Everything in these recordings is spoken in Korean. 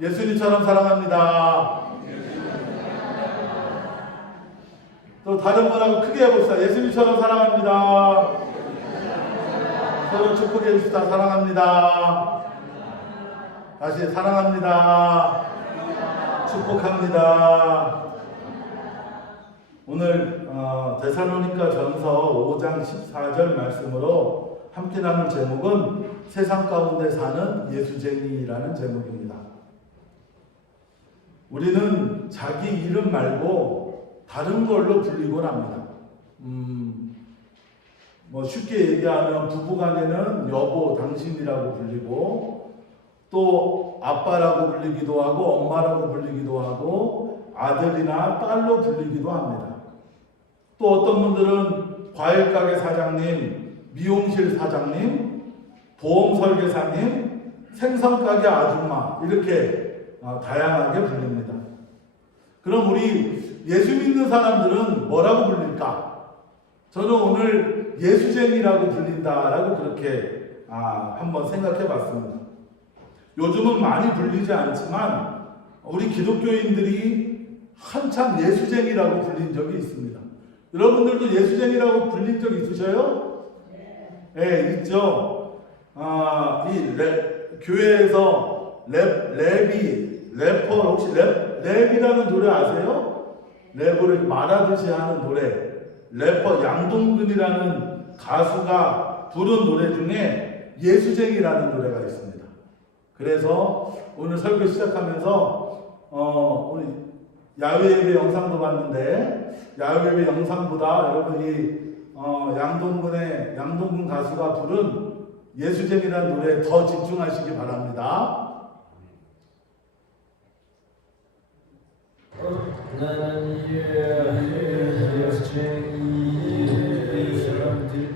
예수님처럼 사랑합니다. 또 다른 분하고 크게 해봅시다. 예수님처럼 사랑합니다. 서로 축복해 줍시다. 사랑합니다. 다시 사랑합니다. 축복합니다. 오늘 데살로니가 전서 5장 14절 말씀으로 함께 나눌 제목은 세상 가운데 사는 예수쟁이라는 제목입니다. 우리는 자기 이름 말고 다른 걸로 불리곤 합니다. 쉽게 얘기하면 부부간에는 여보, 당신이라고 불리고, 또 아빠라고 불리기도 하고 엄마라고 불리기도 하고 아들이나 딸로 불리기도 합니다. 또 어떤 분들은 과일가게 사장님, 미용실 사장님, 보험 설계사님, 생선가게 아줌마 이렇게 다양하게 불립니다. 그럼 우리 예수 믿는 사람들은 뭐라고 불릴까? 저는 오늘 예수쟁이라고 불린다라고 그렇게 한번 생각해 봤습니다. 요즘은 많이 불리지 않지만 우리 기독교인들이 한참 예수쟁이라고 불린 적이 있습니다. 여러분들도 예수쟁이라고 불린 적 있으셔요? 네, 있죠. 교회에서 래퍼 혹시 랩이라는 노래 아세요? 랩을 말하듯이 하는 노래. 래퍼 양동근이라는 가수가 부른 노래 중에 예수쟁이라는 노래가 있습니다. 그래서 오늘 설교 시작하면서 우리 야외 예배 영상도 봤는데 야외 예배 영상보다 여러분이 양동근 가수가 부른 예수쟁이라는 노래에 더 집중하시기 바랍니다. 나는 예수쟁이 사람들이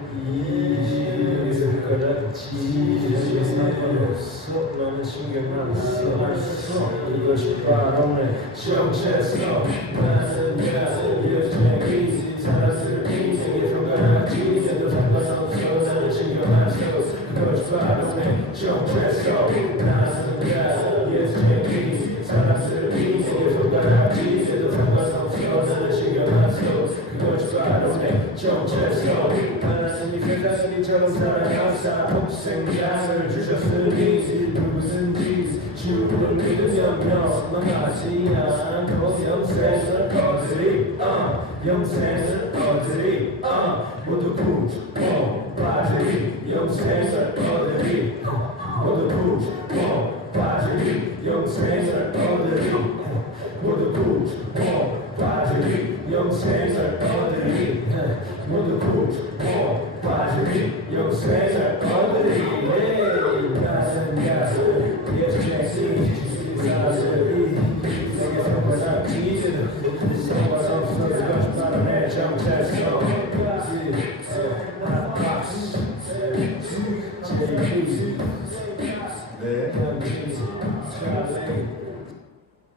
손가락질 상관없어 너는 신경 안 써 이것이 바로 내 정체성 나는 예수쟁이 사람들이 손가락질해도 상관없어 나는 신경 안 써 그것이 바로 내 정체성 나는 예수쟁이 사람들이 손가락질해도 상관없어 나는 신경 안 써 그것이 바로 내 정체성 하나님이 세상을 이처럼 사랑하사 복생량을 주셨으니 누구든지 주를 믿으면 멸망하지 않고 영생을 얻으리 모두 구원받으리 영생을 얻으리 모두 구원받으리 영생을 얻으리 모두 구원받으리 영생을 얻으리 모두 구원받으리 영생을 얻으리 나는 예수쟁이 사람들이 내게 손가락질해도 상관없어 그것이 바로 내 정체성 네.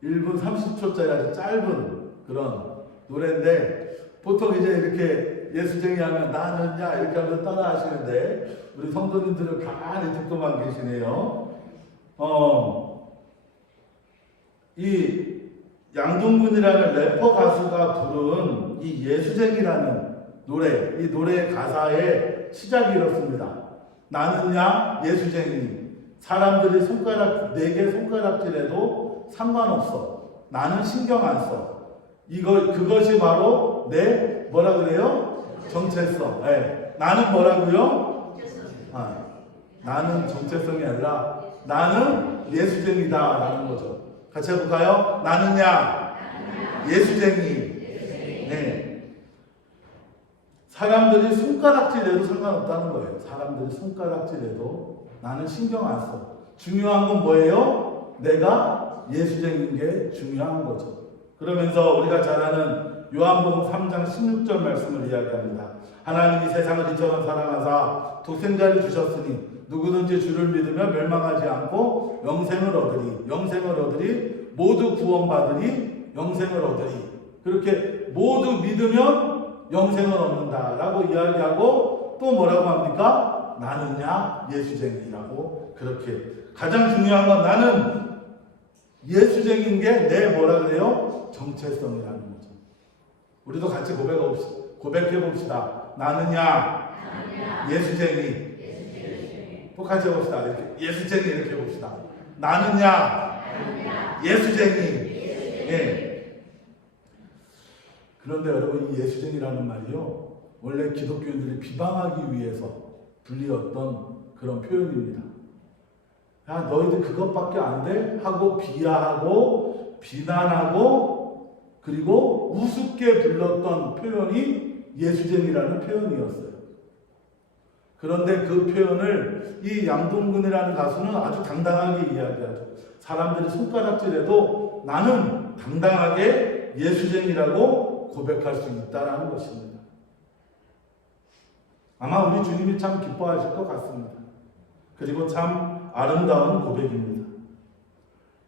1분 30초짜리 아주 짧은 그런 노래인데 보통 이제 이렇게 예수쟁이 하면 나는야 이렇게 하면서 따라 하시는데 우리 성도님들은 가만히 듣고만 계시네요. 이 양동근이라는 래퍼 가수가 부른 이 예수쟁이라는 노래, 이 노래의 가사의 시작이 이렇습니다. 나는야 예수쟁이 사람들이 내게 손가락질해도 상관없어. 나는 신경 안 써. 그것이 바로 내 뭐라 그래요? 정체성. 네. 나는 뭐라고요? 나는 정체성이 아니라 나는 예수쟁이다라는 거죠. 같이 해볼까요? 나는야 예수쟁이. 네. 사람들이 손가락질해도 상관없다는 거예요. 사람들이 손가락질해도 나는 신경 안 써. 중요한 건 뭐예요? 내가 예수쟁인 게 중요한 거죠. 그러면서 우리가 잘 아는 요한복음 3장 16절 말씀을 이야기합니다. 하나님이 세상을 이처럼 사랑하사 독생자를 주셨으니 누구든지 주를 믿으면 멸망하지 않고 영생을 얻으리 모두 구원받으리 영생을 얻으리. 그렇게 모두 믿으면 영생을 얻는다라고 이야기하고 또 뭐라고 합니까? 나는야 예수쟁이라고 그렇게 가장 중요한 건 나는 예수쟁인 게 내 뭐라 그래요? 정체성이라는 거죠. 우리도 같이 고백해 봅시다. 나는야 예수쟁이. 똑같이 해봅시다. 이렇게 예수쟁이 이렇게 해봅시다. 나는야 예수쟁이. 예. 그런데 여러분, 이 예수쟁이라는 말이요, 원래 기독교인들이 비방하기 위해서 불리었던 그런 표현입니다. 야, 너희들 그것밖에 안 돼? 하고 비하하고 비난하고 그리고 우습게 불렀던 표현이 예수쟁이라는 표현이었어요. 그런데 그 표현을 이 양동근이라는 가수는 아주 당당하게 이야기하죠. 사람들이 손가락질해도 나는 당당하게 예수쟁이라고 고백할 수 있다는 것입니다. 아마 우리 주님이 참 기뻐하실 것 같습니다. 그리고 참 아름다운 고백입니다.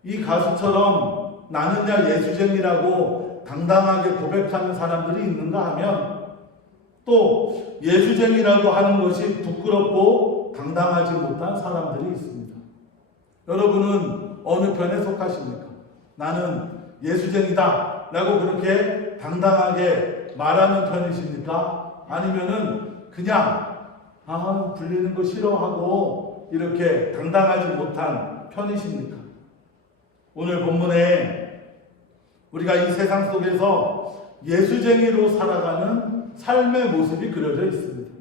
이 가수처럼 나는야 예수쟁이라고 당당하게 고백하는 사람들이 있는가 하면, 또 예수쟁이라고 하는 것이 부끄럽고 당당하지 못한 사람들이 있습니다. 여러분은 어느 편에 속하십니까? 나는 예수쟁이다 라고 그렇게 당당하게 말하는 편이십니까? 아니면은 그냥 불리는 거 싫어하고 이렇게 당당하지 못한 편이십니까? 오늘 본문에 우리가 이 세상 속에서 예수쟁이로 살아가는 삶의 모습이 그려져 있습니다.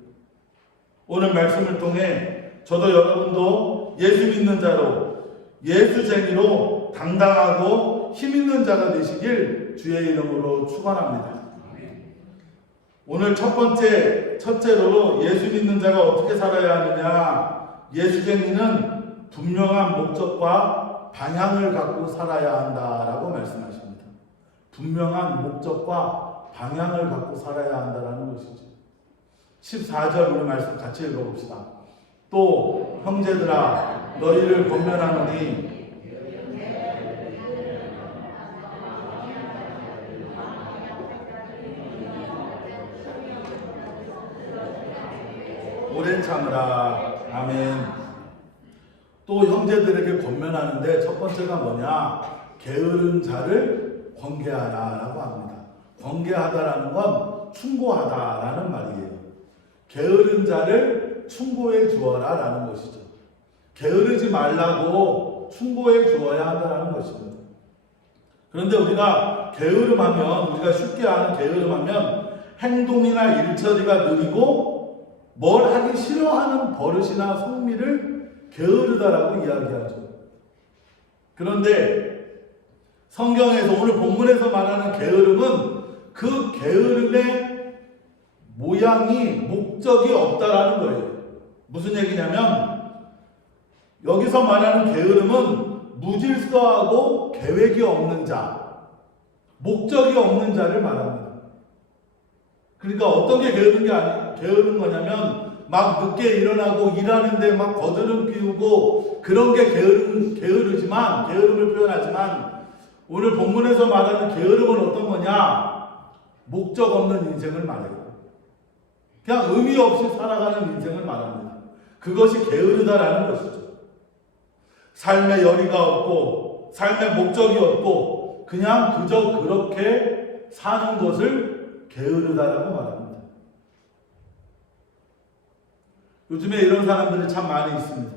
오늘 말씀을 통해 저도 여러분도 예수 믿는 자로, 예수쟁이로 당당하고 힘있는 자가 되시길 주의 이름으로 축원합니다. 오늘 첫째로 예수 믿는 자가 어떻게 살아야 하느냐, 예수쟁이는 분명한 목적과 방향을 갖고 살아야 한다라고 말씀하십니다. 분명한 목적과 방향을 갖고 살아야 한다라는 것이죠. 14절 우리 말씀 같이 읽어봅시다. 또 형제들아 너희를 권면하노니 오랜 참으라. 아멘. 또 형제들에게 권면하는데 첫 번째가 뭐냐? 게으른 자를 권계하라 라고 합니다. 권계하다라는 건 충고하다라는 말이에요. 게으른 자를 충고해 주어라 라는 것이죠. 게으르지 말라고 충고해 주어야 한다는 것입니다. 그런데 우리가 게으름하면, 우리가 쉽게 아는 게으름하면 행동이나 일처리가 느리고 뭘 하기 싫어하는 버릇이나 성미를 게으르다라고 이야기하죠. 그런데 성경에서 오늘 본문에서 말하는 게으름은 그 게으름의 모양이 목적이 없다라는 거예요. 무슨 얘기냐면 여기서 말하는 게으름은 무질서하고 계획이 없는 자, 목적이 없는 자를 말합니다. 그러니까 어떤 게 게으른 거냐면 막 늦게 일어나고 일하는데 막 거드름 피우고 그런 게 게으름을 표현하지만 오늘 본문에서 말하는 게으름은 어떤 거냐? 목적 없는 인생을 말해요. 그냥 의미 없이 살아가는 인생을 말합니다. 그것이 게으르다라는 것이죠. 삶의 열의가 없고 삶의 목적이 없고 그냥 그저 그렇게 사는 것을 게으르다라고 말합니다. 요즘에 이런 사람들이 참 많이 있습니다.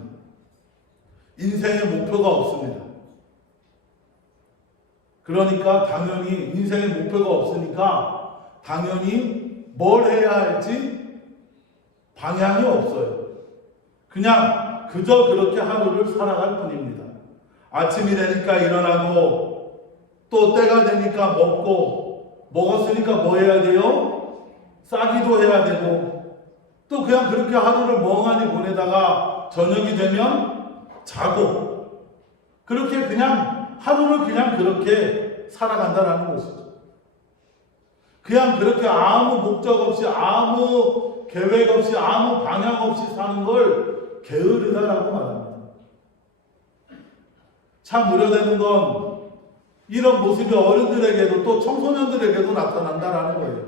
인생의 목표가 없습니다. 그러니까 당연히 인생의 목표가 없으니까 당연히 뭘 해야 할지 방향이 없어요. 그냥 그저 그렇게 하루를 살아갈 뿐입니다. 아침이 되니까 일어나고 또 때가 되니까 먹고 먹었으니까 뭐 해야 돼요? 싸기도 해야 되고 또 그냥 그렇게 하루를 멍하니 보내다가 저녁이 되면 자고 그렇게 그냥 하루를 그냥 그렇게 살아간다라는 것이죠. 그냥 그렇게 아무 목적 없이 아무 계획 없이 아무 방향 없이 사는 걸 게으르다라고 말합니다. 참 우려되는 건 이런 모습이 어른들에게도 또 청소년들에게도 나타난다라는 거예요.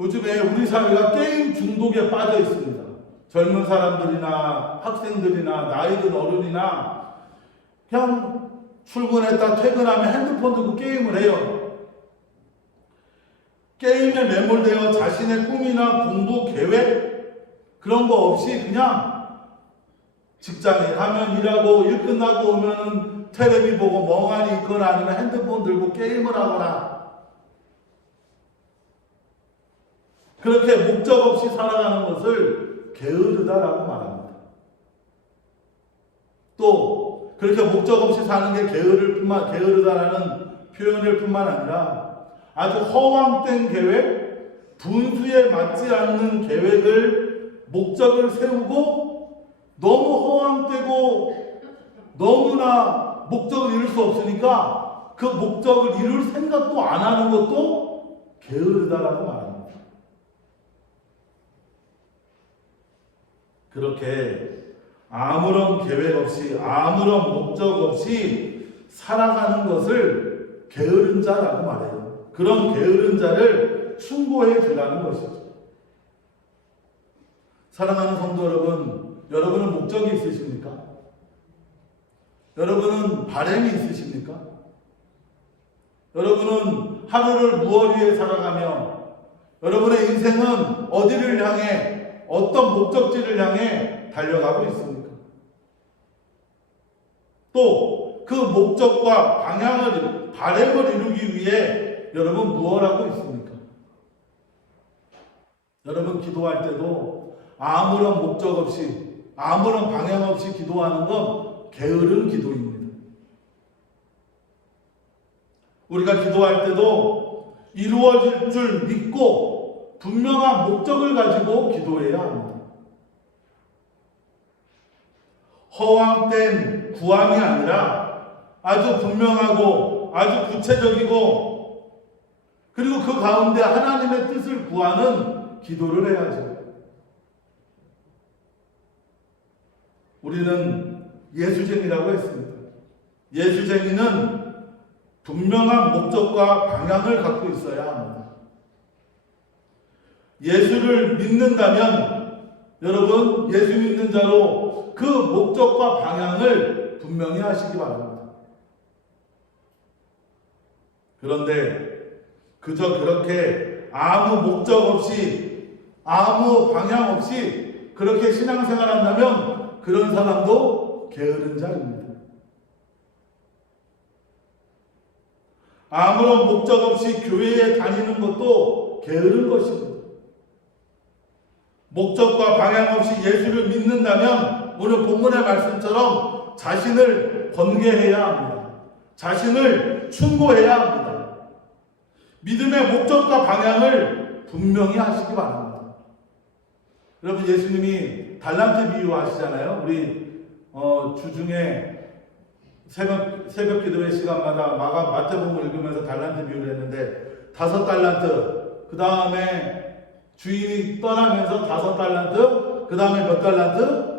요즘에 우리 사회가 게임 중독에 빠져 있습니다. 젊은 사람들이나 학생들이나 나이든 어른이나 그냥 출근했다 퇴근하면 핸드폰 들고 게임을 해요. 게임에 매몰되어 자신의 꿈이나 공부 계획 그런 거 없이 그냥 직장에 가면 일하고 일 끝나고 오면은 텔레비 보고 멍하니 있거나 아니면 핸드폰 들고 게임을 하거나 그렇게 목적 없이 살아가는 것을 게으르다라고 말합니다. 또 그렇게 목적 없이 사는 게 게으르다라는 표현일 뿐만 아니라 아주 허황된 계획, 분수에 맞지 않는 계획을 목적을 세우고 너무 허황되고 너무나 목적을 이룰 수 없으니까 그 목적을 이룰 생각도 안 하는 것도 게으르다라고 말합니다. 그렇게 아무런 계획 없이 아무런 목적 없이 살아가는 것을 게으른 자라고 말해요. 그런 게으른 자를 충고해 주라는 것이죠. 사랑하는 성도 여러분, 여러분은 목적이 있으십니까? 여러분은 바람이 있으십니까? 여러분은 하루를 무엇 위해 살아가며 여러분의 인생은 어디를 향해 어떤 목적지를 향해 달려가고 있습니까? 또 그 목적과 방향을 바람을 이루기 위해 여러분 무엇 하고 있습니까? 여러분 기도할 때도 아무런 목적 없이 아무런 방향 없이 기도하는 건 게으른 기도입니다. 우리가 기도할 때도 이루어질 줄 믿고 분명한 목적을 가지고 기도해야 합니다. 허황된 구함이 아니라 아주 분명하고 아주 구체적이고 그리고 그 가운데 하나님의 뜻을 구하는 기도를 해야죠. 우리는 예수쟁이라고 했습니다. 예수쟁이는 분명한 목적과 방향을 갖고 있어야 합니다. 예수를 믿는다면 여러분 예수 믿는 자로 그 목적과 방향을 분명히 하시기 바랍니다. 그런데 그저 그렇게 아무 목적 없이 아무 방향 없이 그렇게 신앙생활 한다면 그런 사람도 게으른 자입니다. 아무런 목적 없이 교회에 다니는 것도 게으른 것입니다. 목적과 방향 없이 예수를 믿는다면 오늘 본문의 말씀처럼 자신을 번개해야 합니다. 자신을 충고해야 합니다. 믿음의 목적과 방향을 분명히 하시기 바랍니다. 여러분 예수님이 달란트 비유 하시잖아요. 우리 주중에 새벽 기도회 시간마다 마태복음 읽으면서 달란트 비유를 했는데 5달란트 그 다음에 주인이 떠나면서 5달란트 그 다음에 몇 달란트?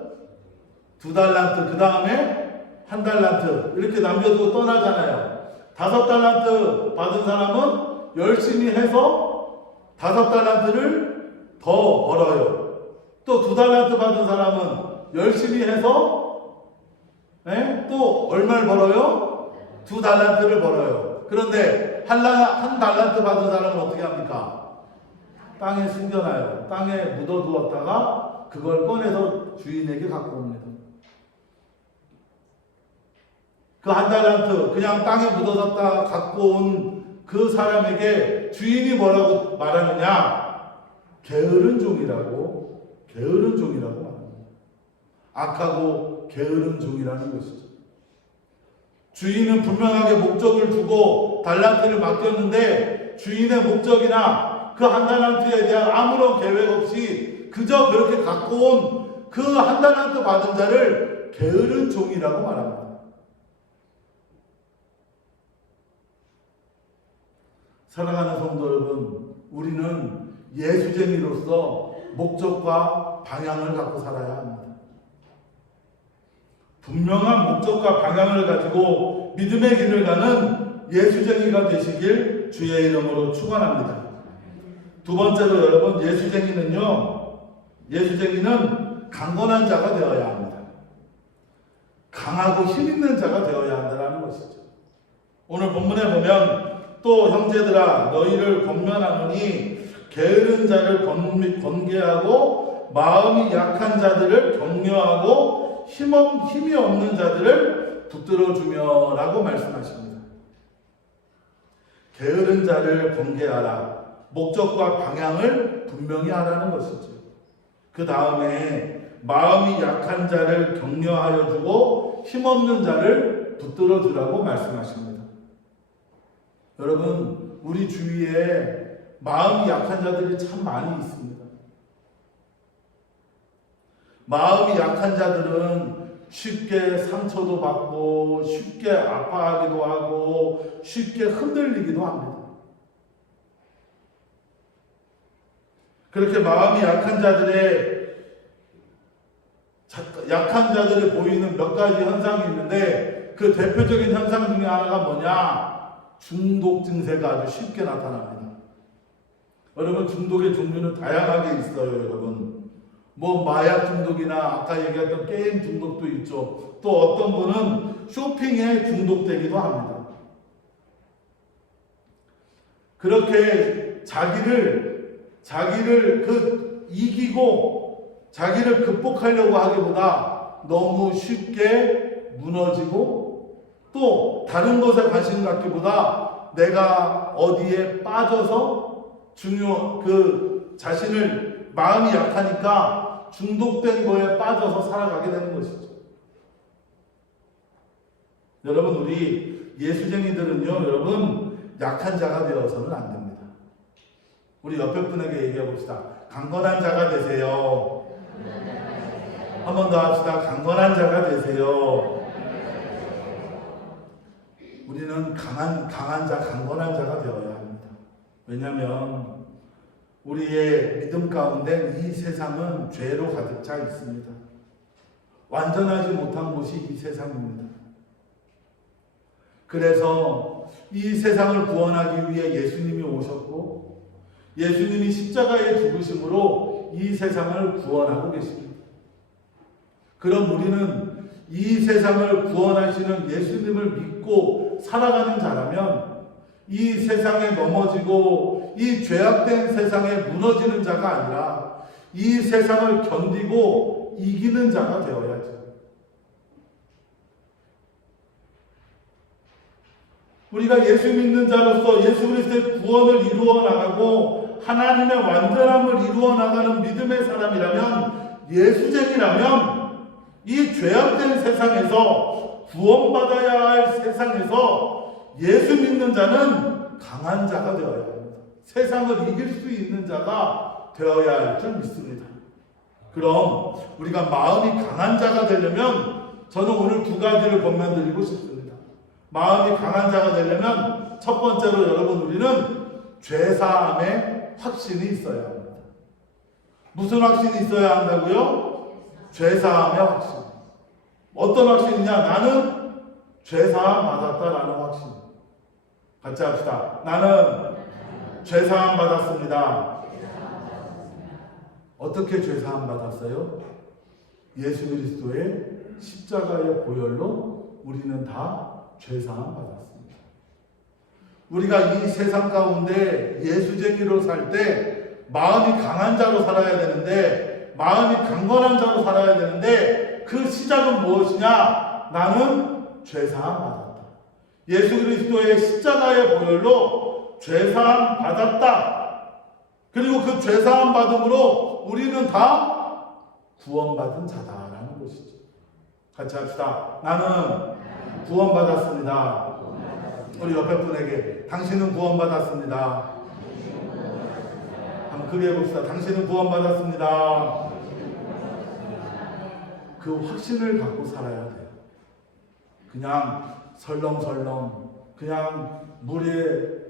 2달란트 그 다음에 1달란트 이렇게 남겨두고 떠나잖아요. 5달란트 받은 사람은 열심히 해서 5달란트를 더 벌어요. 또 2달란트 받은 사람은 열심히 해서 또 얼마를 벌어요? 2달란트를 벌어요. 그런데 한 달란트 받은 사람은 어떻게 합니까? 땅에 숨겨놔요. 땅에 묻어두었다가 그걸 꺼내서 주인에게 갖고 옵니다. 그 1달란트 그냥 땅에 묻어뒀다 갖고 온 그 사람에게 주인이 뭐라고 말하느냐? 게으른 종이라고 말합니다. 악하고 게으른 종이라는 것이죠. 주인은 분명하게 목적을 두고 달란트를 맡겼는데 주인의 목적이나 그 1달란트에 대한 아무런 계획 없이 그저 그렇게 갖고 온 그 1달란트 받은 자를 게으른 종이라고 말합니다. 사랑하는 성도 여러분, 우리는 예수쟁이로서 목적과 방향을 갖고 살아야 합니다. 분명한 목적과 방향을 가지고 믿음의 길을 가는 예수쟁이가 되시길 주의 이름으로 축원합니다. 두 번째로 여러분, 예수쟁이는 강건한 자가 되어야 합니다. 강하고 힘 있는 자가 되어야 한다는 것이죠. 오늘 본문에 보면 또 형제들아 너희를 권면하노니 게으른 자를 권계하고 마음이 약한 자들을 격려하고 힘이 없는 자들을 붙들어 주며 라고 말씀하십니다. 게으른 자를 권계하라. 목적과 방향을 분명히 하라는 것이죠. 그 다음에 마음이 약한 자를 격려하여 주고 힘없는 자를 붙들어 주라고 말씀하십니다. 여러분, 우리 주위에 마음이 약한 자들이 참 많이 있습니다. 마음이 약한 자들은 쉽게 상처도 받고 쉽게 아파하기도 하고 쉽게 흔들리기도 합니다. 그렇게 마음이 약한 자들이 보이는 몇 가지 현상이 있는데 그 대표적인 현상 중에 하나가 뭐냐? 중독 증세가 아주 쉽게 나타납니다. 여러분, 중독의 종류는 다양하게 있어요. 여러분, 뭐 마약 중독이나 아까 얘기했던 게임 중독도 있죠. 또 어떤 분은 쇼핑에 중독되기도 합니다. 그렇게 자기를 이기고 자기를 극복하려고 하기보다 너무 쉽게 무너지고 또 다른 것에 관심 갖기보다 내가 어디에 빠져서 자신을 마음이 약하니까 중독된 거에 빠져서 살아가게 되는 것이죠. 여러분, 우리 예수쟁이들은요, 여러분, 약한 자가 되어서는 안 됩니다. 우리 옆에 분에게 얘기해 봅시다. 강건한 자가 되세요. 한 번 더 합시다. 강건한 자가 되세요. 우리는 강건한 자가 되어야 합니다. 왜냐하면 우리의 믿음 가운데 이 세상은 죄로 가득 차 있습니다. 완전하지 못한 곳이 이 세상입니다. 그래서 이 세상을 구원하기 위해 예수님이 오셨고 예수님이 십자가에 죽으심으로 이 세상을 구원하고 계십니다. 그럼 우리는 이 세상을 구원하시는 예수님을 믿고 살아가는 자라면 이 세상에 넘어지고 이 죄악된 세상에 무너지는 자가 아니라 이 세상을 견디고 이기는 자가 되어야죠. 우리가 예수 믿는 자로서 예수 그리스도의 구원을 이루어 나가고 하나님의 완전함을 이루어 나가는 믿음의 사람이라면, 예수쟁이라면 이 죄악된 세상에서 구원받아야 할 세상에서 예수 믿는 자는 강한 자가 되어야 합니다. 세상을 이길 수 있는 자가 되어야 할 줄 믿습니다. 그럼 우리가 마음이 강한 자가 되려면 저는 오늘 두 가지를 권면드리고 싶습니다. 마음이 강한 자가 되려면 첫 번째로 여러분, 우리는 죄사함의 확신이 있어야 합니다. 무슨 확신이 있어야 한다고요? 죄사함의 확신. 어떤 확신이냐? 나는 죄사함 받았다라는 확신. 같이 합시다. 나는 죄사함 받았습니다. 어떻게 죄사함 받았어요? 예수 그리스도의 십자가의 보혈로 우리는 다 죄사함 받았습니다. 우리가 이 세상 가운데 예수쟁이로 살 때 마음이 강한 자로 살아야 되는데, 마음이 강건한 자로 살아야 되는데, 그 시작은 무엇이냐? 나는 죄사함 받았다. 예수 그리스도의 십자가의 보혈로 죄사함 받았다. 그리고 그 죄사함 받음으로 우리는 다 구원받은 자다라는 것이죠. 같이 합시다. 나는 구원받았습니다. 우리 옆에 분에게 당신은 구원받았습니다. 한번 크게 해봅시다. 당신은 구원받았습니다. 그 확신을 갖고 살아야 돼요. 그냥 설렁설렁, 그냥 물에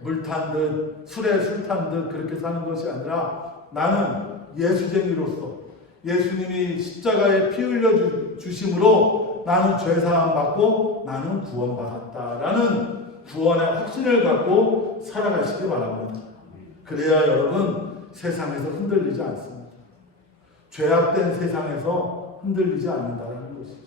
물 탄 듯, 술에 술 탄 듯 그렇게 사는 것이 아니라, 나는 예수쟁이로서 예수님이 십자가에 피 흘려 주심으로 나는 죄사함 받고 나는 구원받았다라는 구원의 확신을 갖고 살아가시기 바랍니다. 그래야 여러분 세상에서 흔들리지 않습니다. 죄악된 세상에서 흔들리지 않는다는 것이죠.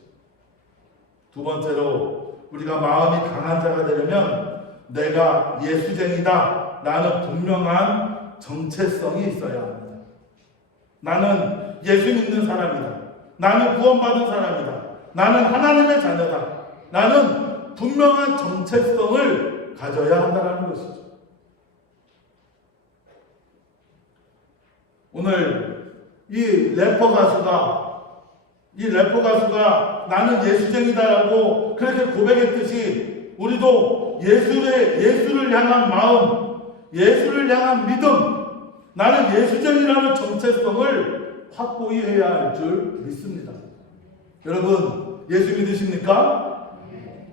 두 번째로 우리가 마음이 강한 자가 되려면 내가 예수쟁이다 라는 분명한 정체성이 있어야 합니다. 나는 예수 믿는 사람이다. 나는 구원받은 사람이다. 나는 하나님의 자녀다. 나는 분명한 정체성을 가져야 한다는 것이죠. 오늘 이 래퍼 가수가 나는 예수쟁이다라고 그렇게 고백했듯이 우리도 예수를 향한 마음, 예수를 향한 믿음, 나는 예수쟁이라는 정체성을 확고히 해야 할 줄 믿습니다. 여러분 예수 믿으십니까?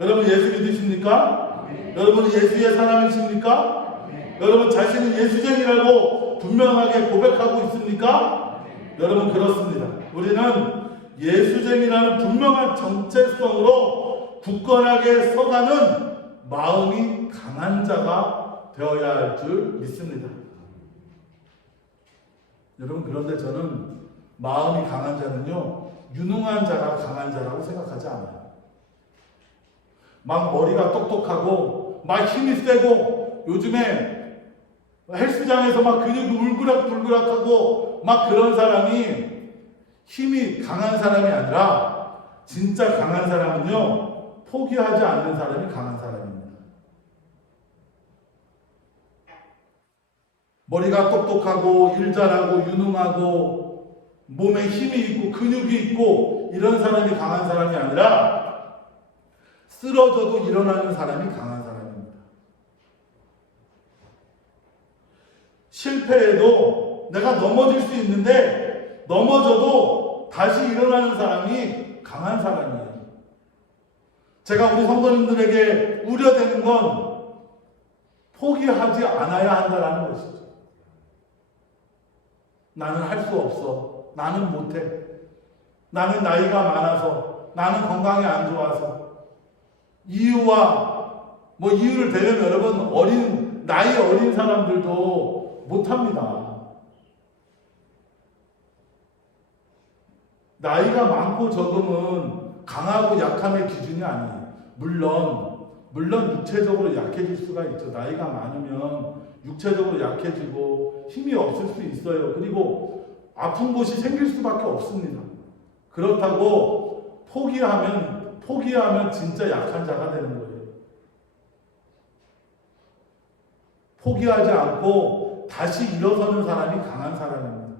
여러분 예수 믿으십니까? 여러분 예수의 사람이십니까? 여러분 자신은 예수쟁이라고 분명하게 고백하고 있습니까? 여러분 그렇습니다. 우리는 예수쟁이라는 분명한 정체성으로 굳건하게 서가는 마음이 강한 자가 되어야 할 줄 믿습니다. 여러분 그런데 저는 마음이 강한 자는요 유능한 자가 강한 자라고 생각하지 않아요. 막 머리가 똑똑하고 막 힘이 세고 요즘에 헬스장에서 막 근육이 울그락불그락하고 막 그런 사람이 힘이 강한 사람이 아니라 진짜 강한 사람은요 포기하지 않는 사람이 강한 사람입니다. 머리가 똑똑하고 일 잘하고 유능하고 몸에 힘이 있고 근육이 있고 이런 사람이 강한 사람이 아니라 쓰러져도 일어나는 사람이 강한 사람입니다. 실패해도 내가 넘어질 수 있는데 넘어져도 다시 일어나는 사람이 강한 사람이에요. 제가 우리 성도님들에게 우려되는 건 포기하지 않아야 한다는 것이죠. 나는 할 수 없어. 나는 못해. 나는 나이가 많아서. 나는 건강이 안 좋아서. 이유를 대면 여러분 나이 어린 사람들도 못합니다. 나이가 많고 적음은 강하고 약함의 기준이 아니에요. 물론 육체적으로 약해질 수가 있죠. 나이가 많으면 육체적으로 약해지고 힘이 없을 수 있어요. 그리고 아픈 곳이 생길 수밖에 없습니다. 그렇다고 포기하면 진짜 약한 자가 되는 거예요. 포기하지 않고 다시 일어서는 사람이 강한 사람입니다.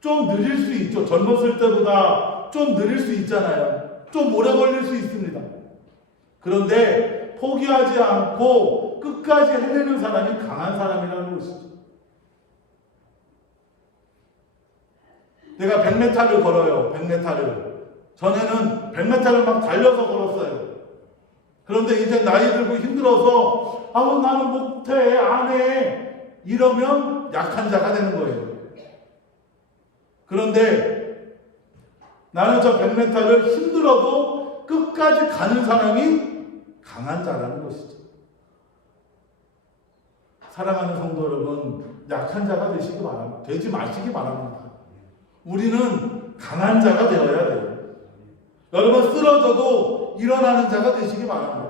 좀 느릴 수 있죠. 젊었을 때보다 좀 느릴 수 있잖아요. 좀 오래 걸릴 수 있습니다. 그런데 포기하지 않고 끝까지 해내는 사람이 강한 사람이라는 것이죠. 내가 100m를 걸어요. 100m를. 전에는 100m를 막 달려서 걸었어요. 그런데 이제 나이 들고 힘들어서 나는 못해, 안 해. 이러면 약한 자가 되는 거예요. 그런데 나는 저 100m를 힘들어도 끝까지 가는 사람이 강한 자라는 것이죠. 사랑하는 성도 여러분, 약한 자가 되지 마시기 바랍니다. 우리는 강한 자가 되어야 돼요. 여러분 쓰러져도 일어나는 자가 되시기 바랍니다.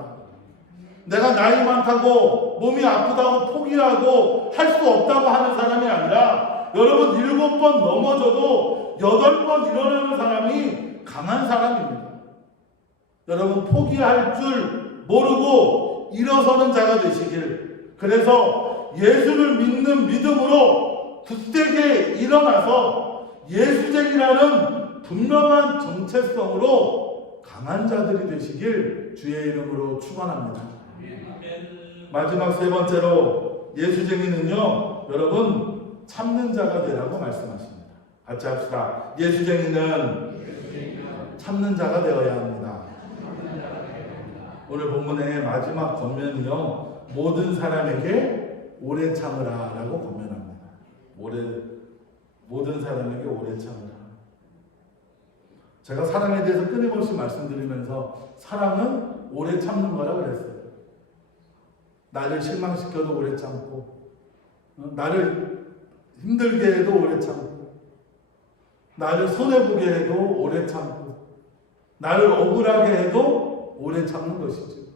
내가 나이 많다고 몸이 아프다고 포기하고 할 수 없다고 하는 사람이 아니라 여러분 7번 넘어져도 8번 일어나는 사람이 강한 사람입니다. 여러분 포기할 줄 모르고 일어서는 자가 되시길, 그래서 예수를 믿는 믿음으로 굳세게 일어나서 예수쟁이라는 분명한 정체성으로 강한 자들이 되시길 주의 이름으로 축원합니다. 마지막 세 번째로 예수쟁이는요 여러분 참는 자가 되라고 말씀하십니다. 같이 합시다. 예수쟁이는 참는 자가 되어야 합니다. 오늘 본문의 마지막 권면이요 모든 사람에게 오래 참으라 라고 권면합니다. 모든 사람에게 오래 참으라. 제가 사랑에 대해서 끊임없이 말씀드리면서 사랑은 오래 참는 거라 그랬어요. 나를 실망시켜도 오래 참고 나를 힘들게 해도 오래 참고 나를 손해보게 해도 오래 참고, 나를 억울하게 해도 오래 참는 것이죠.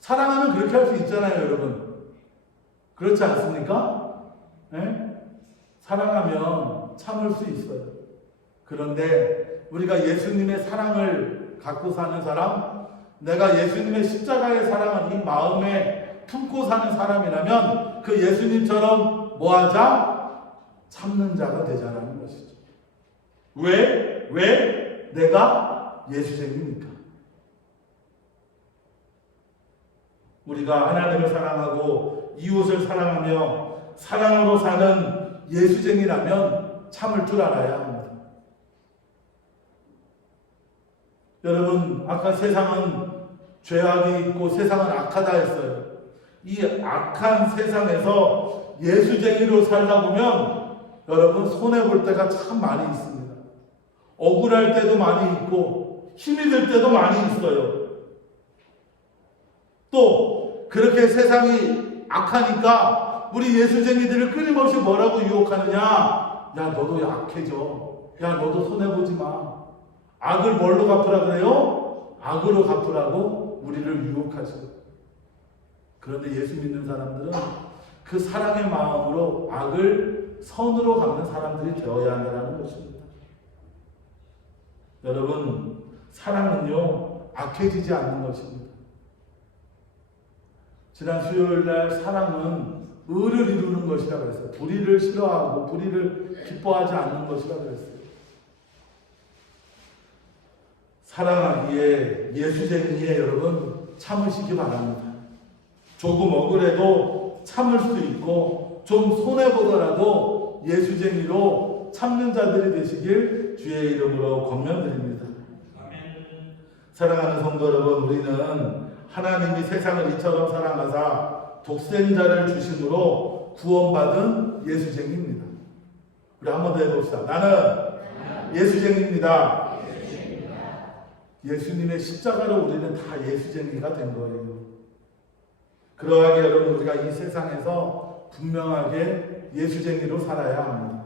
사랑하면 그렇게 할 수 있잖아요, 여러분. 그렇지 않습니까? 네? 사랑하면 참을 수 있어요. 그런데 우리가 예수님의 사랑을 갖고 사는 사람, 내가 예수님의 십자가의 사랑을 이 마음에 품고 사는 사람이라면 그 예수님처럼 뭐하자? 참는 자가 되자라는 것이죠. 왜? 내가 예수쟁이니까. 우리가 하나님을 사랑하고 이웃을 사랑하며 사랑으로 사는 예수쟁이라면 참을 줄 알아야 합니다. 여러분, 아까 세상은 죄악이 있고 세상은 악하다 했어요. 이 악한 세상에서 예수쟁이로 살다 보면 여러분 손해볼 때가 참 많이 있습니다. 억울할 때도 많이 있고 힘이 들 때도 많이 있어요. 또 그렇게 세상이 악하니까 우리 예수쟁이들을 끊임없이 뭐라고 유혹하느냐? 야, 너도 약해져. 야, 너도 손해보지 마. 악을 뭘로 갚으라 그래요? 악으로 갚으라고 우리를 유혹하죠. 그런데 예수 믿는 사람들은 그 사랑의 마음으로 악을 선으로 갚는 사람들이 되어야 한다는 것입니다. 여러분, 사랑은요, 악해지지 않는 것입니다. 지난 수요일 날 사랑은 의를 이루는 것이라고 했어요. 불의를 싫어하고 불의를 기뻐하지 않는 것이라고 했어요. 사랑하기에 예수쟁이에 여러분 참으시기 바랍니다. 조금 억울해도 참을 수 있고 좀 손해보더라도 예수쟁이로 참는 자들이 되시길 주의 이름으로 권면드립니다. 사랑하는 성도 여러분, 우리는 하나님이 세상을 이처럼 사랑하사 독생자를 주심으로 구원받은 예수쟁이입니다. 우리 한 번 더 해봅시다. 나는 예수쟁이입니다. 예수님의 십자가로 우리는 다 예수쟁이가 된 거예요. 그러하게 여러분, 우리가 이 세상에서 분명하게 예수쟁이로 살아야 합니다.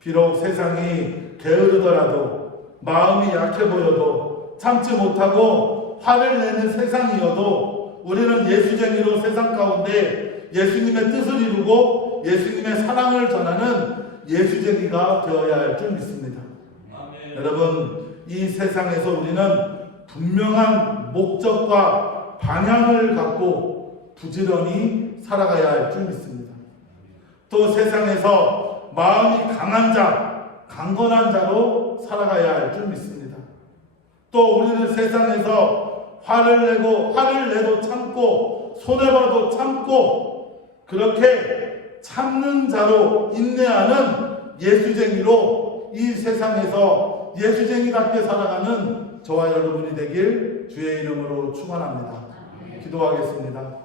비록 세상이 게으르더라도, 마음이 약해 보여도, 참지 못하고 화를 내는 세상이어도 우리는 예수쟁이로 세상 가운데 예수님의 뜻을 이루고 예수님의 사랑을 전하는 예수쟁이가 되어야 할 줄 믿습니다. 아멘. 여러분, 이 세상에서 우리는 분명한 목적과 방향을 갖고 부지런히 살아가야 할 줄 믿습니다. 또 세상에서 마음이 강한 자, 강건한 자로 살아가야 할 줄 믿습니다. 또 우리는 세상에서 화를 내도 참고 손해봐도 참고 그렇게 참는 자로 인내하는 예수쟁이로 이 세상에서 예수쟁이답게 살아가는 저와 여러분이 되길 주의 이름으로 축원합니다. 기도하겠습니다.